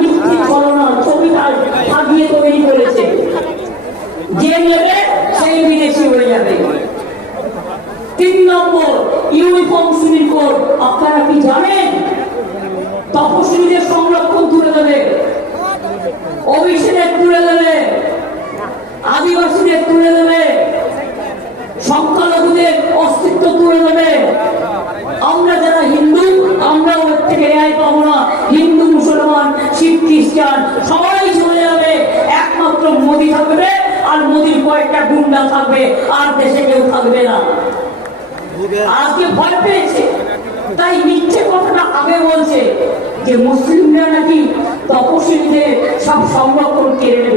মিথ্যে ছলনা ছবিটা সাজিয়ে তৈরি করেছে। যে নেবে সেই বিদেশি হয়ে যাবে। 3 নম্বর, ইউনিফর্ম সিভিল কোড। আপনারা কি জানেন তপশিলীদের সংরক্ষণ তুলে দেবে, ওবিসিদের তুলে দেবে, আদিবাসীদের তুলে দেবে, সংখ্যালঘুদের অস্তিত্ব তুলে দেবে। আমরা যারা হিন্দু আমরা ওর থেকে রেহাই পাবো না। হিন্দু মুসলমান শিখ খ্রিস্টান সবাই চলে যাবে, একমাত্র মোদি থাকবে আর মোদির কয়েকটা গুন্ডা থাকবে, আর দেশে কেউ থাকবে না। আজকে ভয় পেয়েছে, তাই মিথ্যে কথাটা আগে বলছে যে মুসলিমরা নাকি তপশিলীদের সব সংরক্ষণ কেড়ে